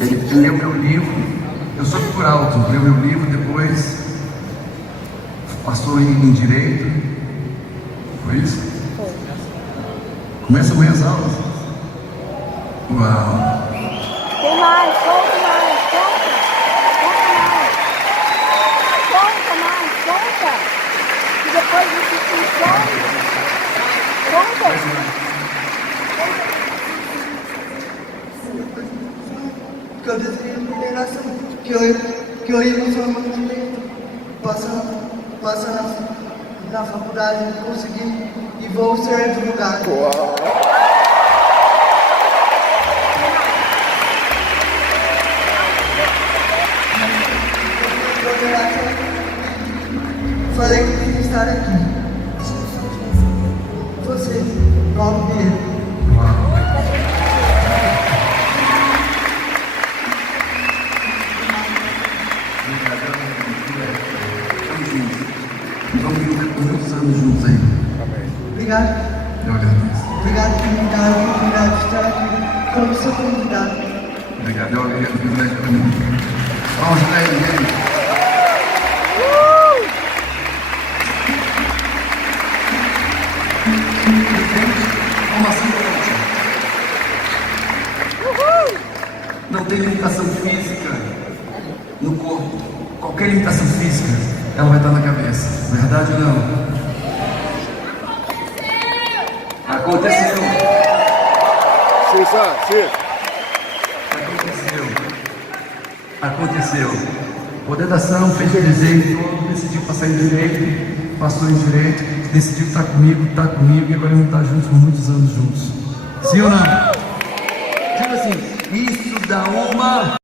Ele leu meu livro, eu sou por alto, leu meu livro, depois passou em Direito, foi isso? Começa amanhã as aulas? Uau! Tem mais, conta mais, conta mais, conta. E depois você se insere. Conta. Que eu desejo liberação, que eu ia no seu direito, passar na faculdade, conseguir e vou ser advogado. Falei que queria estar aqui. Você, Paulo Vieira. Vamos muitos anos juntos aí. Obrigado. Eu agradeço. Obrigado por me dar a oportunidade de estar aqui como seu convidado. Obrigado, eu agradeço o privilégio para mim. Vamos lá, gente. Não tem limitação física no corpo. Qualquer limitação física, ela vai estar na cabeça. Verdade ou não? Aconteceu. Aconteceu. O poder da ação fez direito, decidiu passar em direito, passou em direito, decidiu estar comigo, e agora vamos estar juntos por muitos anos juntos. Sim ou não? Diga assim, isso dá uma